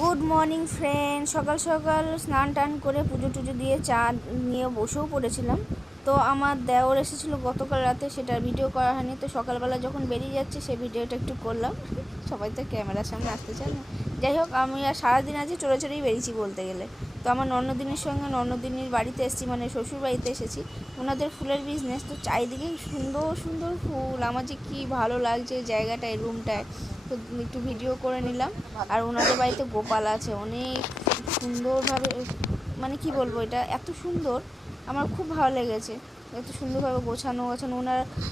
Good morning friend. সকাল সকাল স্নান টান করে পুজো টুজো দিয়ে চা নিয়ে বসেও পড়েছিলাম। তো আমার দেওর এসেছিলো গতকাল রাতে, সেটা ভিডিও করা হয়নি। তো সকালবেলা যখন বেরিয়ে যাচ্ছে সেই ভিডিওটা একটু করলাম। সবাই তো ক্যামেরার সামনে আসতে চায় না। যাই হোক, আমি আর সারাদিন আজকে চড়ে চড়েই বেরিয়েছি বলতে গেলে। তো আমার ননদিনীর সঙ্গে ননদিনীর বাড়িতে এসেছি, মানে শ্বশুর বাড়িতে এসেছি। ওনাদের ফুলের বিজনেস, তো চারিদিকে সুন্দর সুন্দর ফুল। আমার যে কী ভালো লাগছে জায়গাটায়, রুমটায়। তো একটু ভিডিও করে নিলাম। আর ওনাদের বাড়িতে গোপাল আছে, অনেক সুন্দরভাবে, মানে কি বলবো, এটা এত সুন্দর, আমার খুব ভালো লেগেছে। এত সুন্দরভাবে গোছানো গোছানো।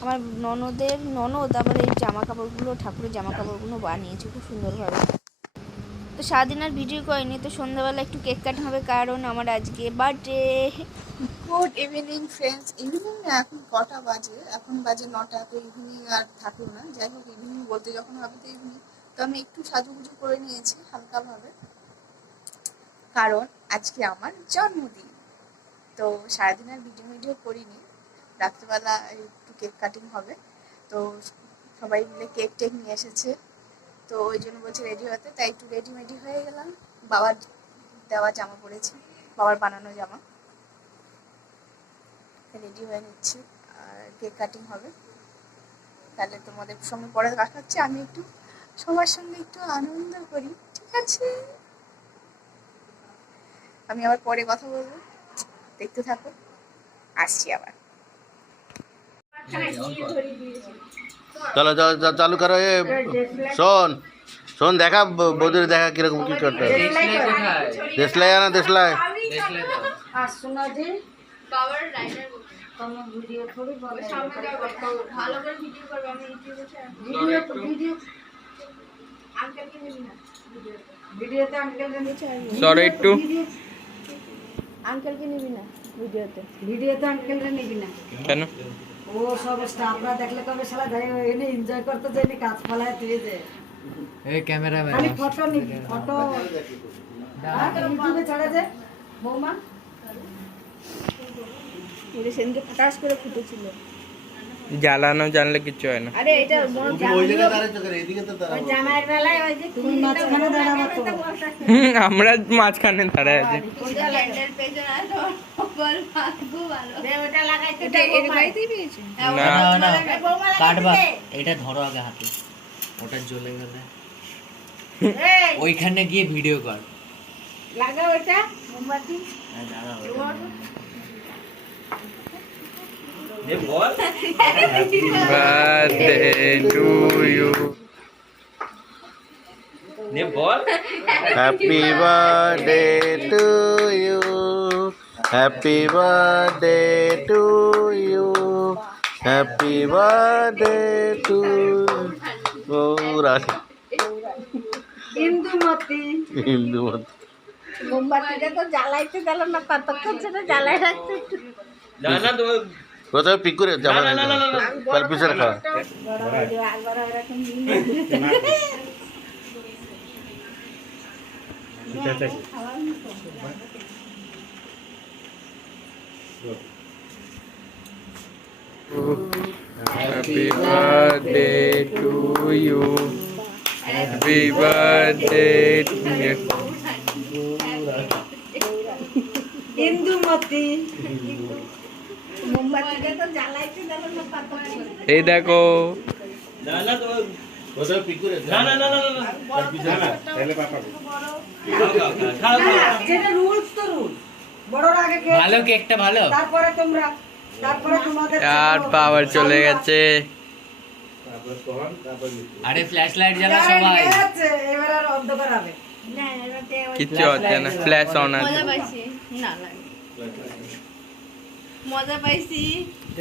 আমার ননদ আবার এই জামা কাপড়গুলো, ঠাকুরের জামা কাপড়গুলো বানিয়েছে খুব সুন্দরভাবে। তো সারাদিন আর ভিডিও করিনি। তো সন্ধ্যাবেলা একটু কেক কাটা হবে, কারণ আমার আজকে birthday. Good evening friends. Evening এখন কটা বাজে? এখন বাজে 9টা। তো ইভিনিং আর থাকলো না। যাই হোক, ইভিনিং বলতে যখন হবে তো ইভিনিং। তো আমি একটু সাজুগুজু করে নিয়েছি হালকাভাবে, কারণ আজকে আমার জন্মদিন। তো সারাদিন আর ভিডিও করিনি। রাত্রিবেলা একটু কেক কাটিং হবে। তো সবাই মিলে কেক টেক নিয়ে এসেছে। তো ওই জন্য বলছি রেডি হতে, তাই একটু রেডি হয়ে গেলাম। বাবার দেওয়া জামা পরেছি, বাবার বানানো জামা। রেডি হয়ে নিচ্ছি, আর কেক কাটিং হবে। তাহলে তোমাদের সঙ্গে পরে দেখা হচ্ছে। আমি একটু সবার সঙ্গে একটু আনন্দ করি, ঠিক আছে? আমি আবার পরে কথা বলবো, দেখতে থাকো, আসছি আবার। চলো চলো চালু করো। শোন শোন, দেখা বৌদির দেখা কিরকম কি করতে হবে। দেশলাই আনা, দেশলাই। সরে একটু। আঙ্কেলকে নিবি না ভিডিওতে আঙ্কেলরা নিবি না কেন? ও সব স্টাফরা দেখলে কবে শালা যাই এনে এনজয় করতে যায়নি, কাজ ফলায় তুই যে এই ক্যামেরাম্যান খালি ফটো নিবি, ফটো ইউটিউবে ছাড়ে যে বৌমা। ওরে সেদিনকে ফটাস করে ফুটেছিল। জ্বালানো জানলে কিচ্ছু হয় না। আরে এটা জামাইয়ের বেলায় ওই যে তুমি মাঝখানে দাঁড়াবো তো। আমরা মাঝখানে দাঁড়ায় আছি। ওটা লাগাইতে না কাটবা, এটা ধরো আগে হাতে, ওটা জ্বলে গেলে ওইখানে গিয়ে ভিডিও কর। লাগা ওটা মোমবাতি। Birthday to you. Happy birthday to you, happy birthday to you, happy birthday to Gourani Indumati. Hindumati. মোমবাতিটা তো জ্বালাইতে গেল না, কতক্ষণ সেটা জ্বালাই রাখতে। প্রথমে পিক করে যাবে, তার পিছনে খাওয়া। Happy birthday to you, happy birthday to you. Indumati. মোমবাতিটা তো জ্বালাইতে গেল না, কতক্ষণ। এই দেখো, প্রথমে পিক করে যেটা রুলস তো রুল। বড়রা আগে খেয়ে ভালো কেকটা ভালো। তারপরে তোমরা, তারপরে তোমাদের আর পাওয়ার চলে গেছে। আরে ফ্ল্যাশ লাইট জ্বালা সবাই। এবার আর অন্ধকার হবে না, এটাতে ওই কিচ্ছু হচ্ছে না, ফ্ল্যাশ অন আছে। মজা পাইছি। না লাগে, মজা পাইছি।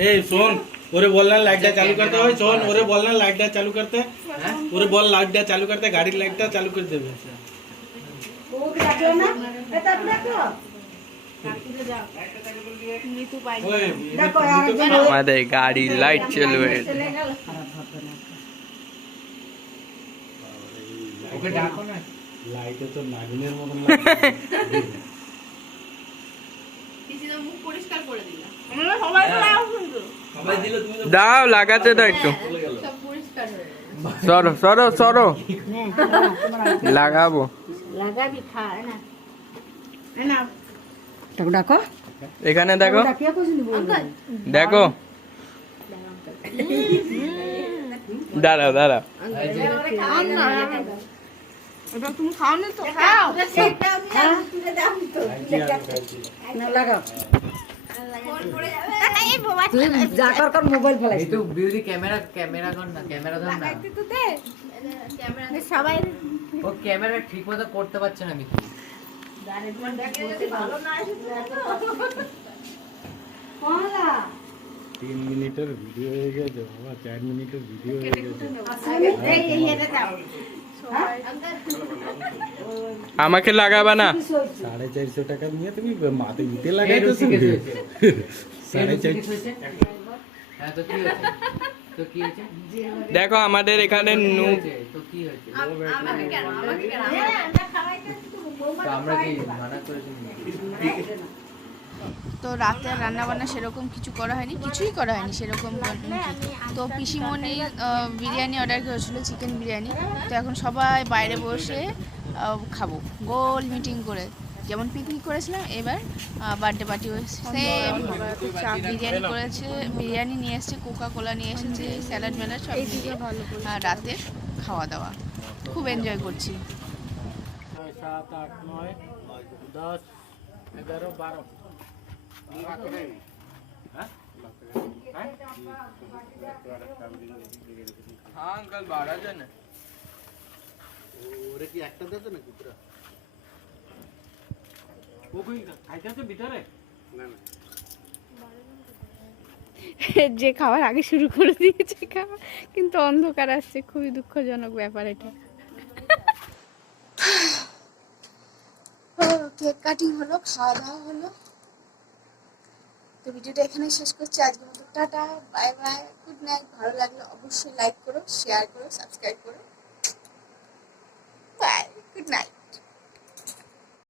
এই শোন, ওরে बोलना लाइटটা चालू करते हो। শোন, ওরে बोलना लाइटটা चालू करते, ওরে বল লাইটটা চালু করতে, গাড়ির লাইটটা চালু করে দেবে। ও দেখো না, এটা দেখো নিতু পাই ওই দেখো আরেকজন আমাদের গাড়ি লাইট চালু হয়ে গেছে। চলে গেল। ওকে ডাকো না। লাইটে তো নাগিনের মতন কিছু তো মুখ পরিষ্কার করে দিলাম। আমরা সবাই তো লাগাও কিন্তু। সবাই দিল, তুমি তো দাও, লাগাতে দাও একটু। সব পরিষ্কার হয়ে গেছে। সরো সরো সরো, লাগাবো। লাগাবি খায় না না তাকে ডাকো এখানে দেখো ডাকিয়া কইছিনি বল দেখো দাঁড়াও দাঁড়াও এটা তুমি খাও না তো খাও না লাগাও তুই যা কর মোবাইল ফেলাই এই তো বিউটি ক্যামেরা ক্যামেরা কর না, ক্যামেরা ধর না। সবাই ও ক্যামেরা ঠিক মতো করতে পারছে না মিতু। কোনলা 3 মিনিটের ভিডিও হয়ে গেছে বাবা, 4 মিনিটের ভিডিও হয়ে গেছে। আমাকে লাগাবা না 450 টাকা নিয়ে তুমি মাথা ইতে লাগাইছো তুমি। 450 হ্যাঁ তো কি হয়েছে? তো কি হয়েছে? দেখো আমাদের এখানে তো কি হয়েছে? তো আমরা কি মানা করেছি? তো রাতে রান্না বান্না সেরকম কিছু করা হয়নি, কিছুই করা হয়নি সেরকম। তো পিসিমণি বিরিয়ানি অর্ডার করেছিল, চিকেন বিরিয়ানি। তো এখন সবাই বাইরে বসে খাবো গোল মিটিং করে, যেমন পিকনিক করেছিলাম এবার বার্থডে পার্টি সেম বিরিয়ানি করেছে। বিরিয়ানি নিয়ে এসেছে, কোকা কোলা নিয়ে এসেছে, স্যালাড ম্যালাড সব দিয়ে রাতে খাওয়া দাওয়া খুব এনজয় করছি। 7 8 9 10 11 12 हाँ अंकल 12 जन है। ওরে কি একটা দিতে নাকি পুরো? ও কই খাইতেছে ভিতরে? না না, যে খাবার আগে শুরু করে দিয়েছে খাওয়া, কিন্তু অন্ধকার আসছে, খুবই দুঃখজনক ব্যাপার এটা। কেক কাটিং হলো, খাওয়া দাওয়া হলো। তো ভিডিওটা এখানে শেষ করছি আজকের মতো। Tata, bye bye, good night. ভালো লাগলে অবশ্যই লাইক করো, শেয়ার করো, সাবস্ক্রাইব করো।